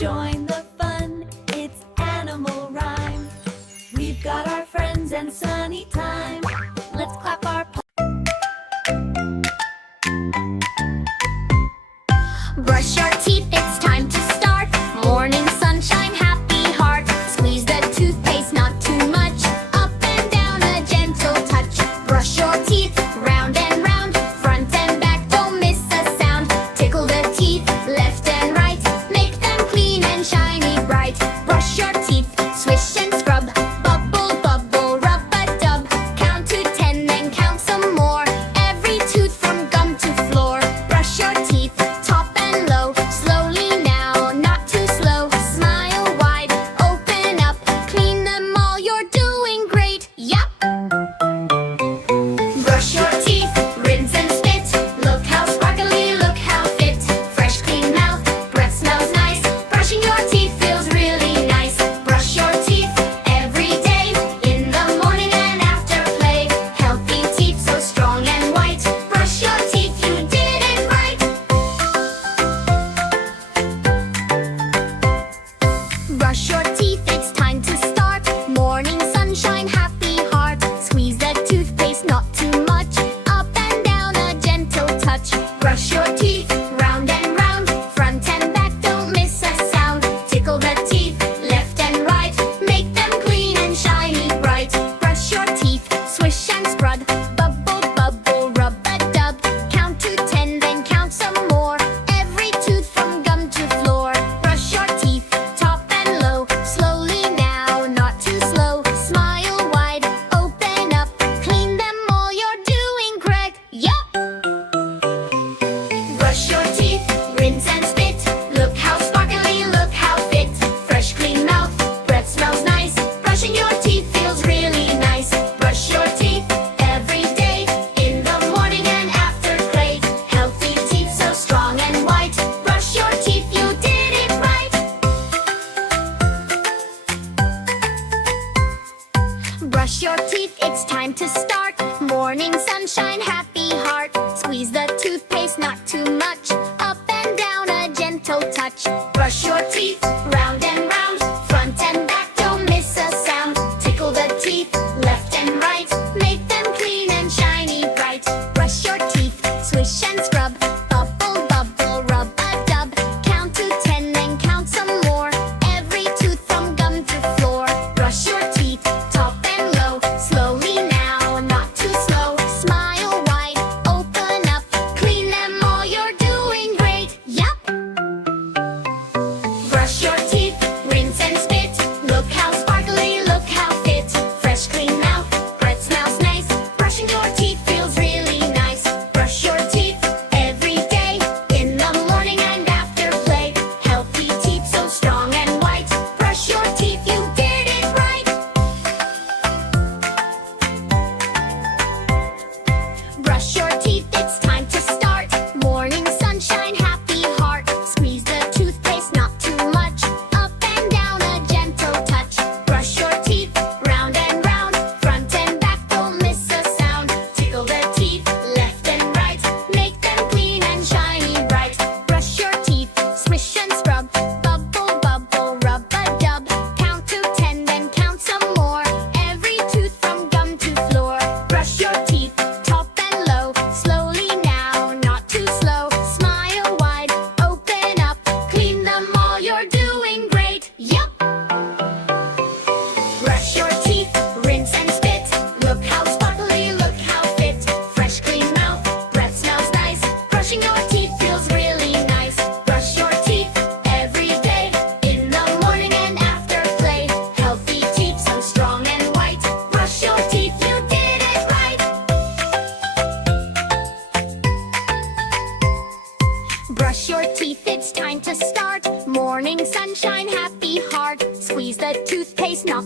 Join the fun, it's animal rhyme. We've got our friends and sunny time. Let's clap our Brush your teeth, it's time to start. Morning sunshine, happy heart. Squeeze the toothpaste, not too much. Up and down, a gentle touch. Brush your teeth, round and round. Front and back, don't miss a sound. Tickle the teeth, left and right. Make them clean and shiny bright. Brush your teeth, swish and scrub. Bubble, bubble, rub-a-dub. Count to 10, then count some more. Every tooth from gum to floor. Brush your teeth, top and low. Slowly now, not too slow. Smile wide, open up. Clean them all, you're doing great. Yup! Brush your teeth, rinse and spit. Look how sparkly, look how fit. Fresh, clean mouth, breath smells nice. Brushing your teeth feels really nice. Brush your teeth every day. In the morning and after play. Healthy teeth, so strong and white. Brush your teeth, you did it right. Brush your teeth, it's time to start. Morning sunshine, happy heart. Squeeze the toothpaste, not too much. Up and down, a gentle touch. Brush your teeth, round and round. Front and back, don't miss a sound. Tickle the teeth, left and right. Make them clean and shiny bright. Brush your teeth, swish and scrub. Bubble, bubble, rub-a-dub. Count to 10, then count some more. Every tooth from gum to floor. Brush your teeth, top and low. Slowly now, not too slow. Smile wide, open up. Clean them all, you're doing great. Yup! Brush your teeth, rinse and spit. Look how sparkly, look how fit. Fresh, clean mouth, breath smells nice. Brushing your teeth feels really nice. Brush your teeth every day. In the morning and after play. Healthy teeth, so strong and white. Brush your teeth, you did it right. Brush your teeth, it's time to start. Morning sunshine, happy heart. Squeeze the toothpaste, not too much. Up and down, a gentle touch. Brush your teeth, round and round. Front and back, don't miss a sound. Tickle the teeth, left and right. Make them clean and shiny bright. Brush your teeth, swish and scrub. Bubble, bubble, rub-a-dub. Count to 10, then count some more. Every tooth from gum to floor. Brush your teeth, top and low. Slowly now, not too slow. Smile wide, open up. Clean them all, you're doing great. Yup! Brush your teeth, rinse and spit. Look how sparkly, look how fit. Fresh, clean mouth, breath smells nice. Brushing your teeth feels really nice. Brush your teeth every day. In the morning and after play. Healthy teeth, so strong and white. Brush your teeth, you did it right. Brush your teeth, it's time to start. Morning sunshine, happy heart. Squeeze the toothpaste, not too much. Up and down, a gentle touch. Brush your teeth, round and round. Front and back, don't miss a sound. Tickle the teeth, left and right. Make them clean and shiny bright. Brush your teeth, swish and scrub. Bubble, bubble, rub-a-dub. Count to 10, then count some more. Every tooth from gum to floor. Brush your teeth, top and low. Slowly now, not too slow. Smile wide, open up. Clean them all, you're doing great. Yup! Brush your teeth, rinse and spit. Look how sparkly, look how fit. Fresh, clean mouth, breath smells nice. Brushing your teeth feels really nice. Brush your teeth every day. In the morning and after play. Healthy teeth, so strong and white. Brush your teeth, you did it right. Brush your teeth, it's time to start. Morning sunshine, happy heart. Squeeze the toothpaste, not